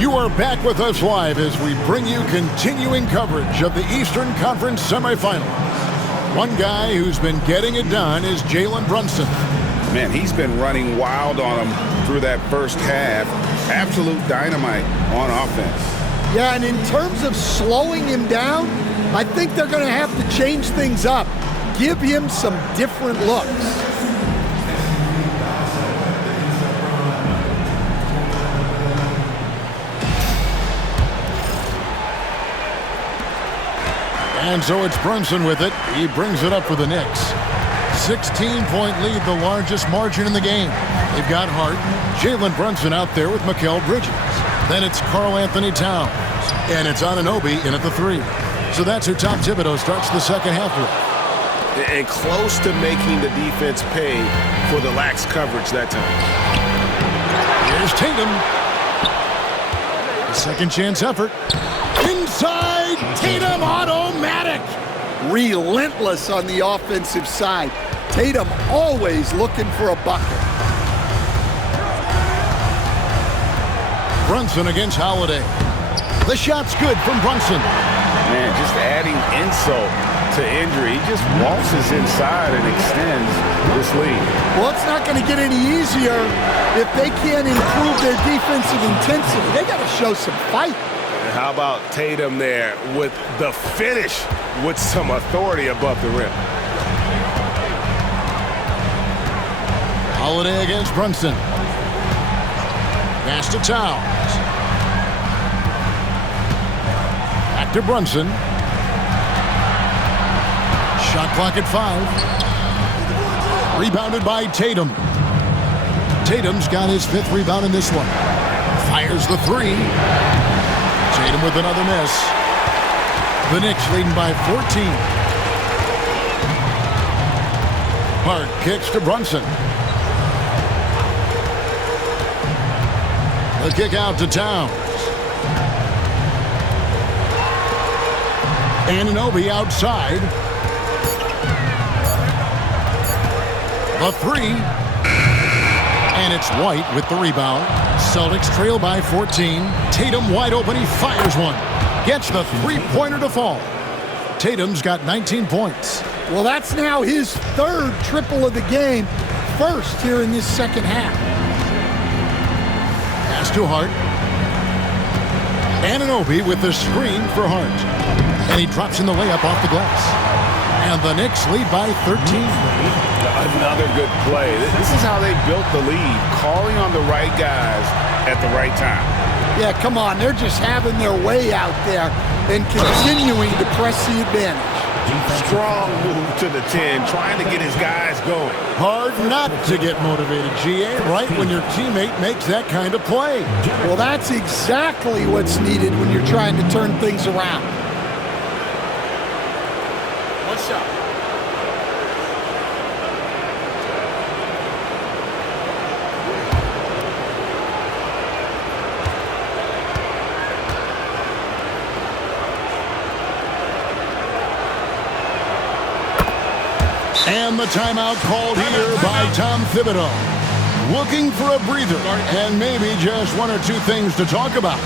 You are back with us live as we bring you continuing coverage of the Eastern Conference semifinals. One guy who's been getting it done is Jalen Brunson. Man, he's been running wild on him through that first half. Absolute dynamite on offense. Yeah, and in terms of slowing him down, I think they're going to have to change things up. Give him some different looks. And so it's Brunson with it. He brings it up for the Knicks. 16-point lead, the largest margin in the game. They've got Hart, Jalen Brunson out there with Mikal Bridges. Then it's Karl Anthony Towns. And it's Anunoby in at the 3. So that's who Tom Thibodeau starts the second half with. And close to making the defense pay for the lax coverage that time. Here's Tatum. The second chance effort. Inside, Tatum automatic. Relentless on the offensive side. Tatum always looking for a bucket. Brunson against Holiday. The shot's good from Brunson. Man, just adding insult to injury. He just waltzes inside and extends this lead. Well, it's not going to get any easier if they can't improve their defensive intensity. They got to show some fight. And how about Tatum there with the finish with some authority above the rim? Holiday against Brunson. Pass to Towns. Back to Brunson. Shot clock at 5. Rebounded by Tatum. Tatum's got his 5th rebound in this one. Fires the 3. Tatum with another miss. The Knicks leading by 14. Hart kicks to Brunson. The kick out to Towns. Anunoby outside. The 3. And it's White with the rebound. Celtics trail by 14. Tatum wide open. He fires one. Gets the 3-pointer to fall. Tatum's got 19 points. Well, that's now his 3rd triple of the game. First here in this second half. Pass to Hart. Anunoby with the screen for Hart. And he drops in the layup off the glass. And the Knicks lead by 13. Another good play. This is how they built the lead, calling on the right guys at the right time. Yeah, come on. They're just having their way out there and continuing to press the advantage. Strong move to the 10, trying to get his guys going. Hard not to get motivated, GA, right when your teammate makes that kind of play. Well, that's exactly what's needed when you're trying to turn things around. What's up? And the timeout called here by Tom Thibodeau. Looking for a breather and maybe just 1 or 2 things to talk about.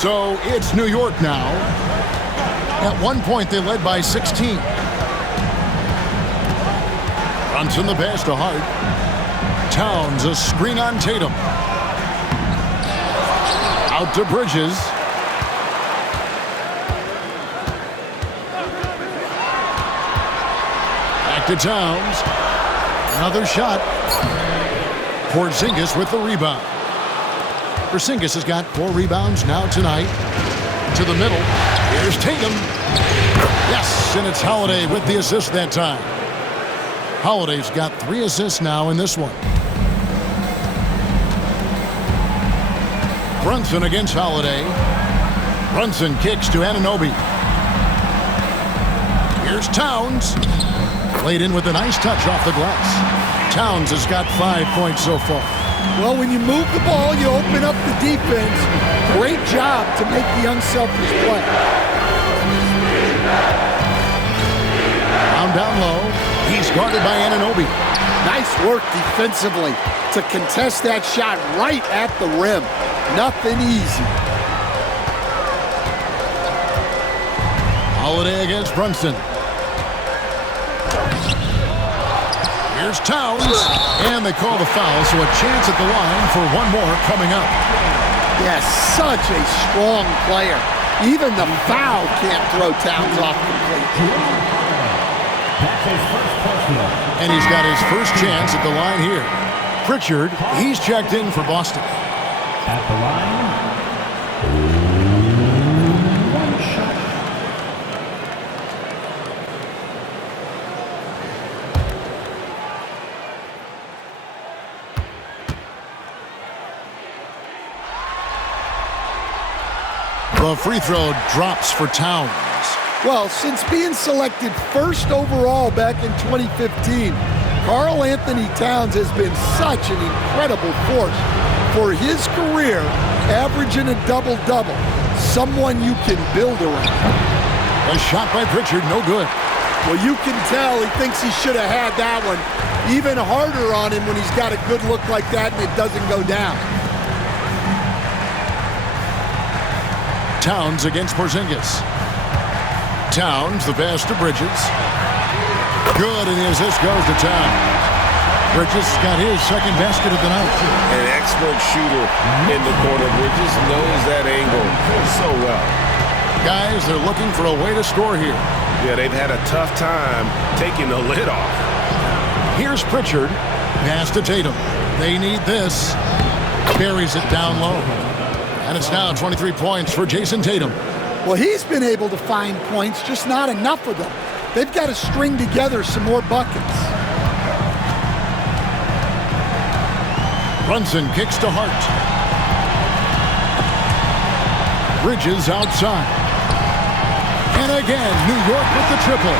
So it's New York now. At one point, they led by 16. Brunson the pass to Hart. Towns a screen on Tatum. Out to Bridges. Back to Towns. Another shot. Porzingis with the rebound. Porzingis has got 4 rebounds now tonight. To the middle. Here's Tatum. Yes, and it's Holiday with the assist that time. Holiday's got 3 assists now in this one. Brunson against Holiday. Brunson kicks to Anunoby. Here's Towns. Laid in with a nice touch off the glass. Towns has got 5 points so far. Well, when you move the ball, you open up the defense. Great job to make the unselfish play. Down low. He's guarded by Anunoby. Nice work defensively to contest that shot right at the rim. Nothing easy. Holiday against Brunson. Here's Towns. And they call the foul, so a chance at the line for one more coming up. Yes, such a strong player. Even the foul can't throw Towns off completely. And he's got his first chance at the line here. Pritchard, he's checked in for Boston. At the line, 1 shot. The free throw drops for Towns. Well, since being selected first overall back in 2015, Karl Anthony Towns has been such an incredible force for his career, averaging a double-double. Someone you can build around. A shot by Pritchard, no good. Well, you can tell he thinks he should have had that one. Even harder on him when he's got a good look like that and it doesn't go down. Towns against Porzingis. Towns, the pass to Bridges. Good, and the assist goes to Towns. Bridges got his second basket of the night. An expert shooter in the corner. Bridges knows that angle so well. Guys, they're looking for a way to score here. Yeah, they've had a tough time taking the lid off. Here's Pritchard. Pass to Tatum. They need this. Buries it down low. And it's now 23 points for Jason Tatum. Well, he's been able to find points, just not enough of them. They've got to string together some more buckets. Brunson kicks to Hart. Bridges outside. And again, New York with the triple.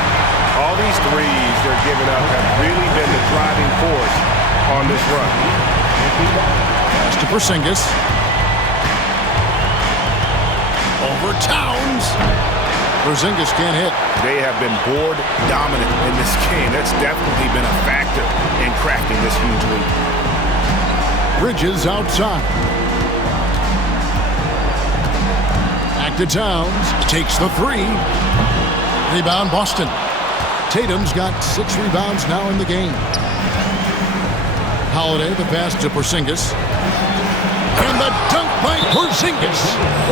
All these threes they're giving up have really been the driving force on this run. Pass to Porzingis. Over Towns. Porzingis can't hit. They have been board dominant in this game. That's definitely been a factor in cracking this huge lead. Bridges outside. Back to Towns. Takes the 3. Rebound Boston. Tatum's got 6 rebounds now in the game. Holiday, the pass to Porzingis. And the dunk by Porzingis.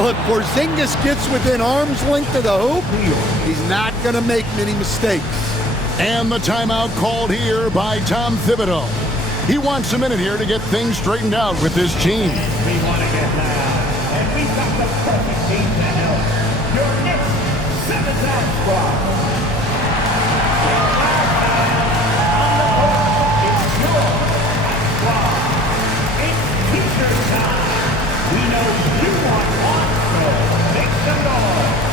Look, Porzingis gets within arm's length of the hoop. He's not going to make many mistakes. And the timeout called here by Tom Thibodeau. He wants a minute here to get things straightened out with his team. We want to get loud, and we've got the perfect team to help. Your Knicks 7-man squad. On the board, it's your squad. It's T-shirt time. We know you want one, so make some noise.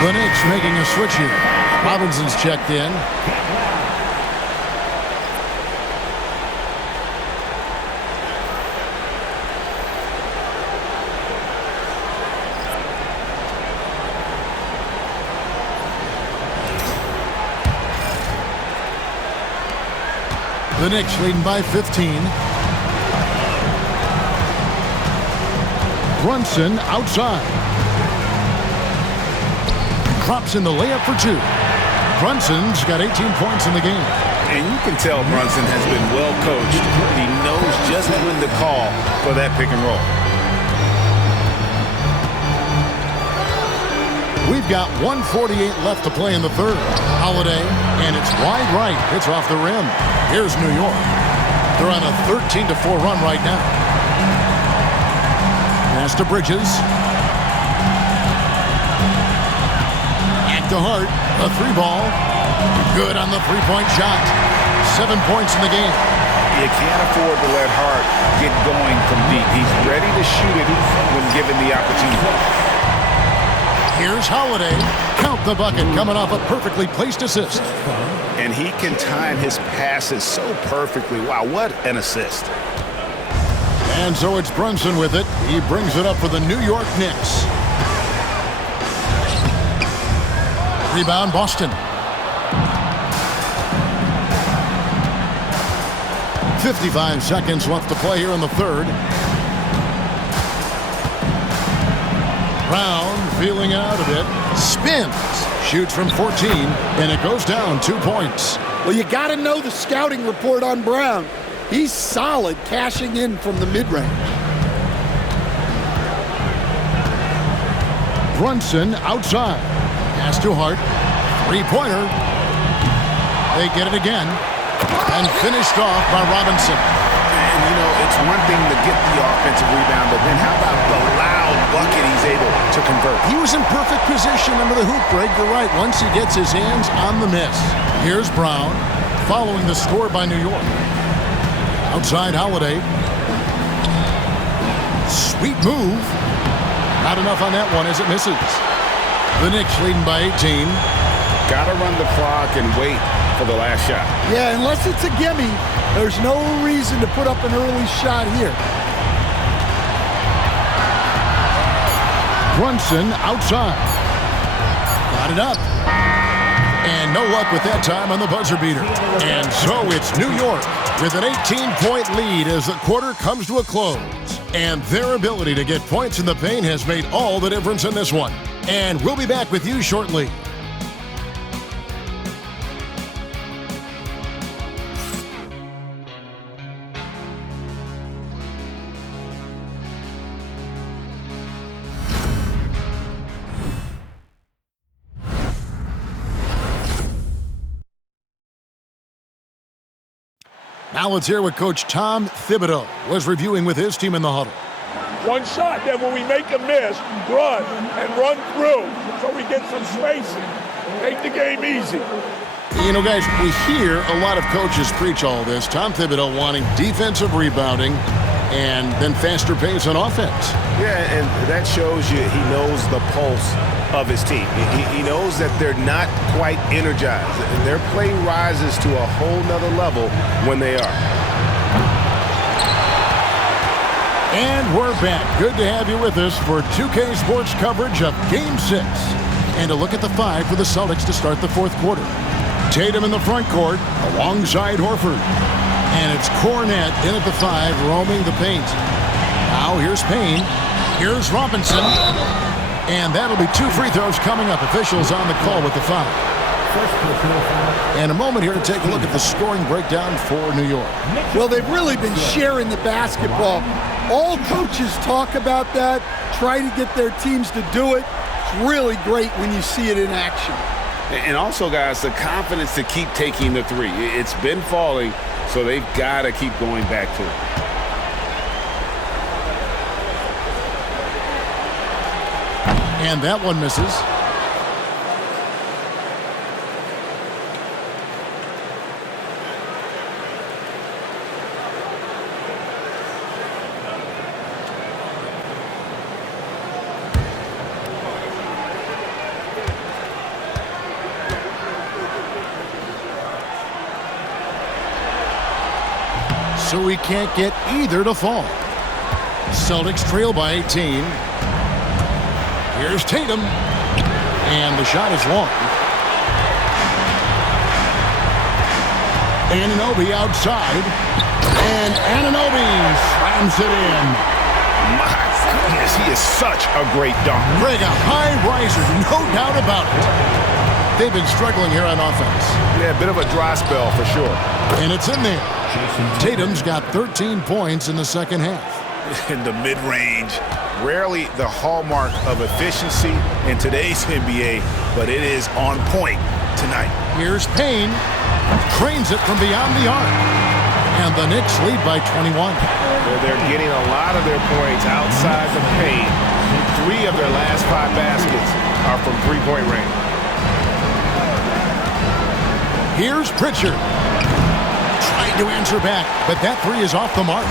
The Knicks making a switch here. Robinson's checked in. The Knicks leading by 15. Brunson outside. Drops in the layup for two. Brunson's got 18 points in the game. And you can tell Brunson has been well coached. He knows just when to call for that pick and roll. We've got 1:48 left to play in the third. Holiday, and it's wide right. It's off the rim. Here's New York. They're on a 13-4 run right now. Pass to Bridges. Back to Hart. A three ball. Good on the three-point shot. 7 points in the game. You can't afford to let Hart get going from deep. He's ready to shoot it when given the opportunity. Here's Holiday. Count the bucket coming off a perfectly placed assist. And he can time his passes so perfectly. Wow, what an assist. And so it's Brunson with it. He brings it up for the New York Knicks. Rebound, Boston. 55 seconds left to play here in the third. Brown feeling out a bit. Spins. Shoots from 14, and it goes down 2 points. Well, you got to know the scouting report on Brown. He's solid cashing in from the mid-range. Brunson outside. Pass to Hart. Three-pointer. They get it again. And finished off by Robinson. And, you know, it's one thing to get the offensive rebound, but then how about the loud bucket he's able to convert? He was in perfect position under the hoop break. You're right. Once he gets his hands on the miss. Here's Brown following the score by New York. Outside Holiday. Sweet move. Not enough on that one as it misses. The Knicks leading by 18. Got to run the clock and wait for the last shot. Yeah, unless it's a gimme, there's no reason to put up an early shot here. Brunson outside. Got it up. And no luck with that time on the buzzer beater. And so it's New York with an 18-point lead as the quarter comes to a close. And their ability to get points in the paint has made all the difference in this one. And we'll be back with you shortly. Now let's hear what Coach Tom Thibodeau was reviewing with his team in the huddle. One shot, then when we make a miss, run and run through so we get some spacing. Make the game easy. You know, guys, we hear a lot of coaches preach all this. Tom Thibodeau wanting defensive rebounding and then faster pace on offense. Yeah, and that shows you he knows the pulse of his team. He knows that they're not quite energized. Their play rises to a whole nother level when they are. And we're back. Good to have you with us for 2K Sports coverage of Game 6. And a look at the five for the Celtics to start the fourth quarter. Tatum in the front court alongside Horford. And it's Cornette in at the five, roaming the paint. Now here's Payne. Here's Robinson. And that'll be 2 free throws coming up. Officials on the call with the foul. And a moment here to take a look at the scoring breakdown for New York. Well, they've really been sharing the basketball. All coaches talk about that, try to get their teams to do it. It's really great when you see it in action. And also, guys, the confidence to keep taking the three. It's been falling, so they've got to keep going back to it. And that one misses. so he can't get either to fall. Celtics trail by 18. Here's Tatum. And the shot is long. Anunoby outside. And Anunoby slams it in. My goodness, he is such a great dunker. Greg, a high riser, no doubt about it. They've been struggling here on offense. Yeah, a bit of a dry spell for sure. And it's in there. Tatum's got 13 points in the second half. In the mid-range, rarely the hallmark of efficiency in today's NBA, but it is on point tonight. Here's Payne. Cranes it from beyond the arc. And the Knicks lead by 21. They're getting a lot of their points outside the paint. 3 of their last 5 baskets are from three-point range. Here's Pritchard. Trying to answer back, but that 3 is off the mark.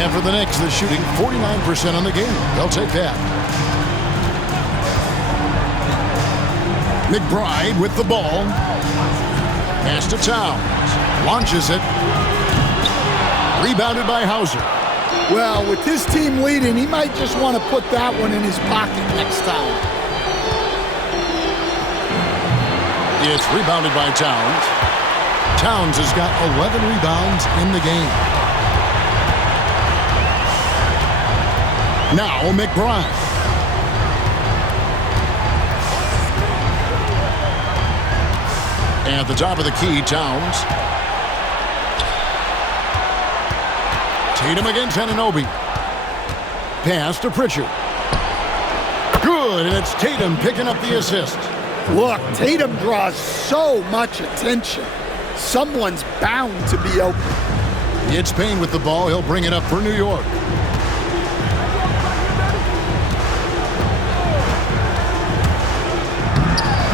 And for the Knicks, they're shooting 49% on the game. They'll take that. McBride with the ball. Pass to Towns. Launches it. Rebounded by Hauser. Well, with his team leading, he might just want to put that one in his pocket next time. It's rebounded by Towns. Towns has got 11 rebounds in the game. Now McBride. At the top of the key, Towns. Tatum against Anunoby. Pass to Pritchard. Good, and it's Tatum picking up the assist. Look, Tatum draws so much attention. Someone's bound to be open. It's Payne with the ball. He'll bring it up for New York.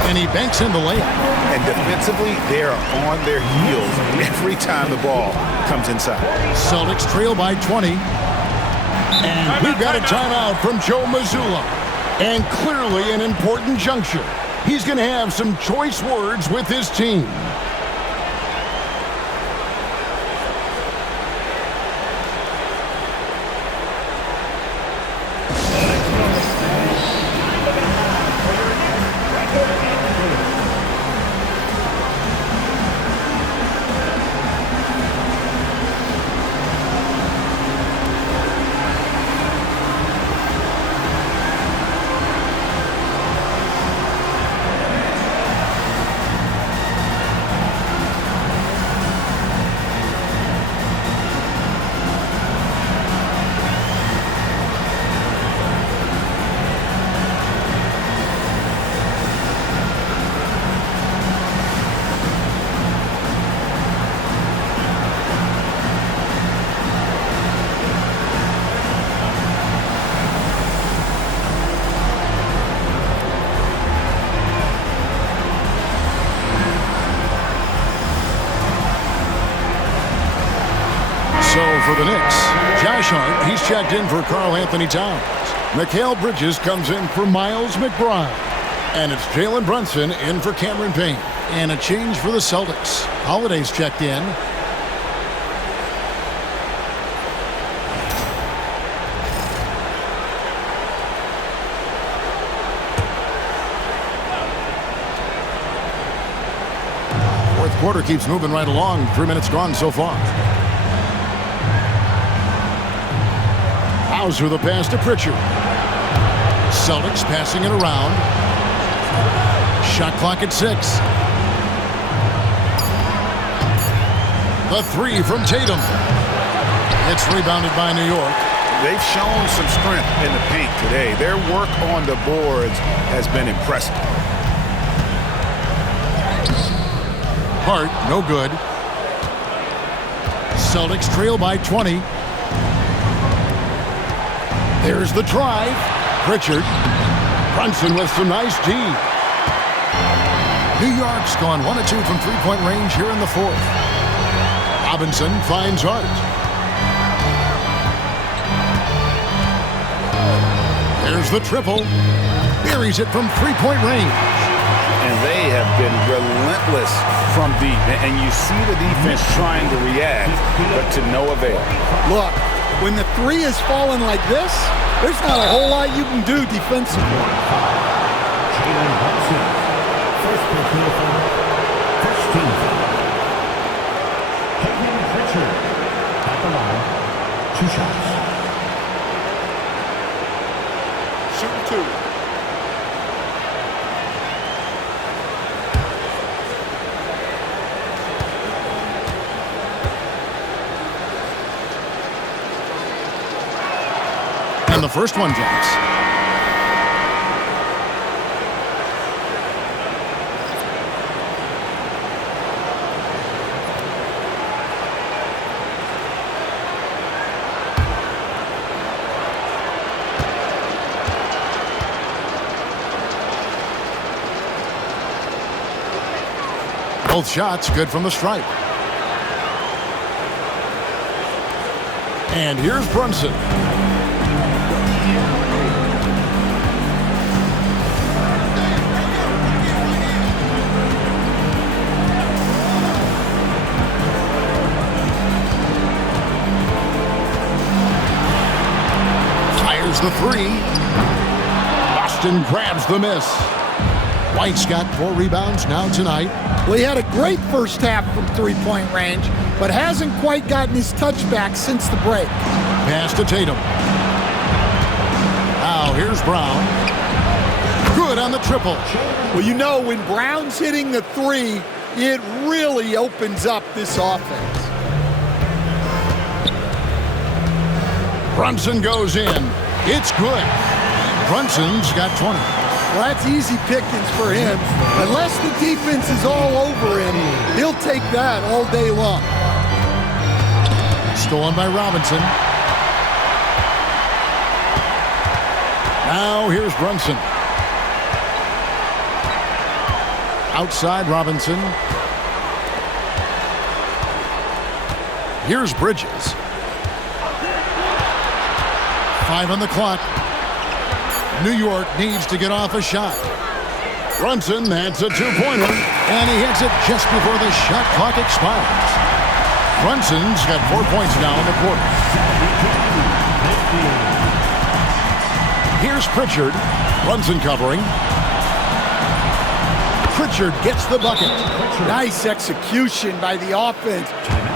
And he banks in the layup. And defensively, they are on their heels every time the ball comes inside. Celtics trail by 20. And we've got a timeout from Joe Mazzulla. And clearly an important juncture. He's going to have some choice words with his team. So for the Knicks, Josh Hart, he's checked in for Karl-Anthony Towns. Mikal Bridges comes in for Miles McBride. And it's Jalen Brunson in for Cameron Payne. And a change for the Celtics. Holiday's checked in. Fourth quarter keeps moving right along. 3 minutes gone so far. Hauser the pass to Pritchard. Celtics passing it around. Shot clock at 6. The 3 from Tatum. It's rebounded by New York. They've shown some strength in the paint today. Their work on the boards has been impressive. Hart, no good. Celtics trail by 20. There's the drive. Pritchard. Brunson with some nice D. New York's gone 1 of 2 from three-point range here in the fourth. Robinson finds Hart. There's the triple. Buries it from three-point range. And they have been relentless from deep. And you see the defense trying to react, but to no avail. Look, when the three is falling like this, there's not a whole lot you can do defensively. First personal foul, first team foul. Hayden Pritchard at the line, 2 shots. Shooting 2. And the first one drops. Both shots good from the stripe. And here's Brunson. Fires the three. Boston grabs the miss. White's got 4 rebounds now tonight. Well, he had a great first half from three-point range, but hasn't quite gotten his touchback since the break. Pass to Tatum. Now here's Brown. Good on the triple. Well, you know, when Brown's hitting the three, it really opens up this offense. Brunson goes in. It's good. Brunson's got 20. Well, that's easy pickings for him. Unless the defense is all over him, he'll take that all day long. Stolen by Robinson. Now here's Brunson. Outside Robinson. Here's Bridges. 5 on the clock. New York needs to get off a shot. Brunson, that's a 2-pointer, and he hits it just before the shot clock expires. Brunson's got 4 points now in the quarter. Here's Pritchard. Brunson covering. Pritchard gets the bucket. Nice execution by the offense,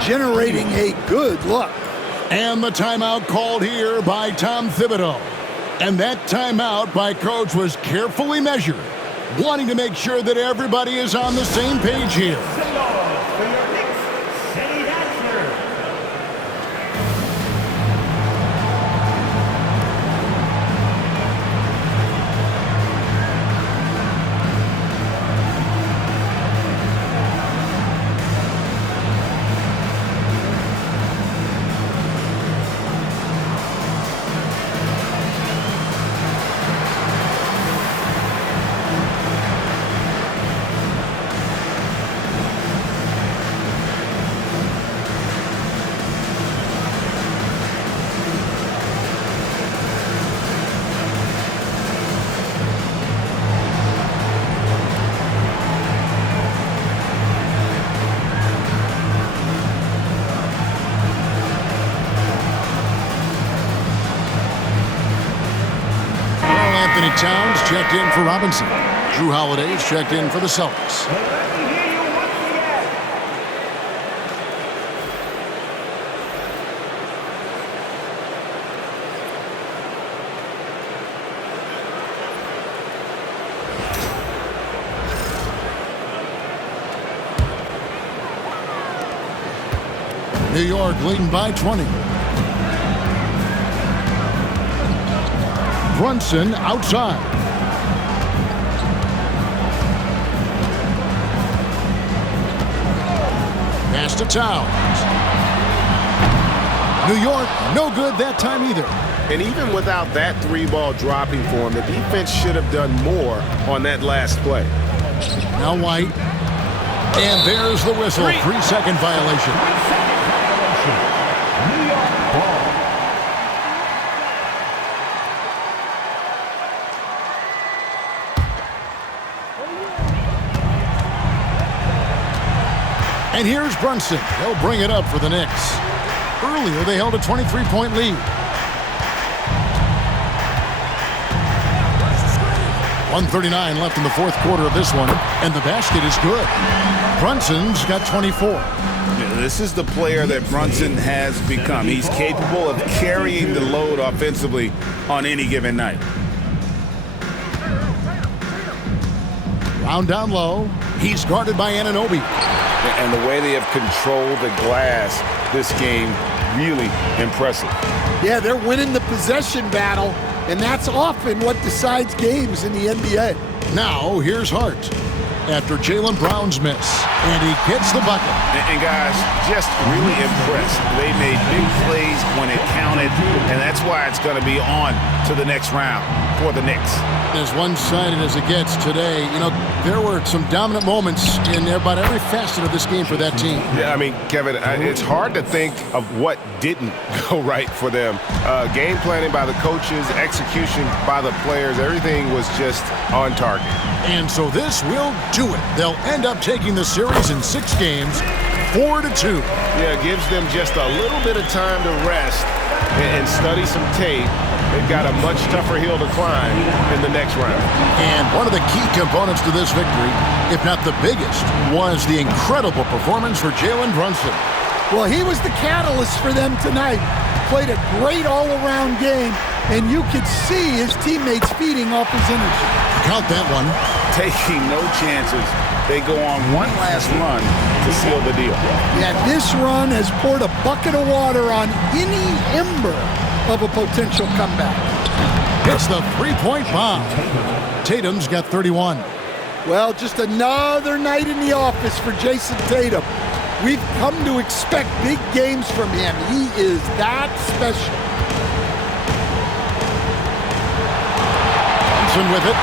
generating a good look. And the timeout called here by Tom Thibodeau. And that timeout by Coach was carefully measured, wanting to make sure that everybody is on the same page here. Towns checked in for Robinson. Drew Holiday's checked in for the Celtics. New York leading by 20. Brunson outside. Pass to Towns. New York, no good that time either. And even without that 3-ball dropping for him, the defense should have done more on that last play. Now White. And there's the whistle. 3-second violation. New York ball. And here's Brunson. He'll bring it up for the Knicks. Earlier, they held a 23-point lead. 1:39 left in the fourth quarter of this one, and the basket is good. Brunson's got 24. This is the player that Brunson has become. He's capable of carrying the load offensively on any given night. Round down low. He's guarded by Anunoby. And the way they have controlled the glass this game, really impressive. Yeah, they're winning the possession battle, and that's often what decides games in the NBA. Now, here's Hart after Jaylen Brown's miss, and he gets the bucket. And guys, just really impressed. They made big plays when it counted, and that's why it's going to be on to the next round for the Knicks. As one-sided as it gets today, there were some dominant moments in about every facet of this game for that team. Yeah, I mean, Kevin, it's hard to think of what didn't go right for them. Game planning by the coaches, execution by the players, everything was just on target. And so this will do it. They'll end up taking the series in 6 games, 4-2. Yeah, it gives them just a little bit of time to rest and study some tape. They've got a much tougher hill to climb in the next round. And one of the key components to this victory, if not the biggest, was the incredible performance for Jalen Brunson. Well, he was the catalyst for them tonight. Played a great all-around game, and you could see his teammates feeding off his energy. Count that one. Taking no chances. They go on one last run to seal the deal. Yeah, this run has poured a bucket of water on any ember of a potential comeback. It's the three-point bomb. Tatum's got 31. Well, just another night in the office for Jason Tatum. We've come to expect big games from him. He is that special. Thompson with it.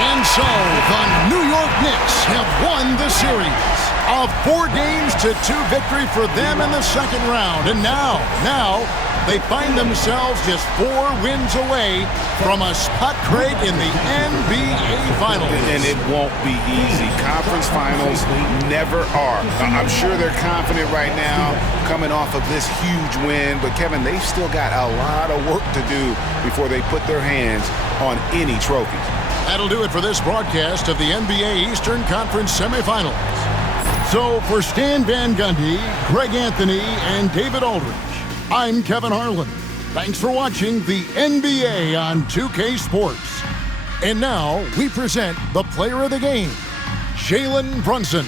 And so the New York Knicks have won the series. A 4-2 victory for them in the second round. And now they find themselves just 4 wins away from a spot crate in the NBA Finals. And it won't be easy. Conference finals never are. I'm sure they're confident right now coming off of this huge win. But, Kevin, they've still got a lot of work to do before they put their hands on any trophies. That'll do it for this broadcast of the NBA Eastern Conference semifinals. So for Stan Van Gundy, Greg Anthony, and David Aldridge, I'm Kevin Harlan. Thanks for watching the NBA on 2K Sports. And now we present the player of the game, Jalen Brunson.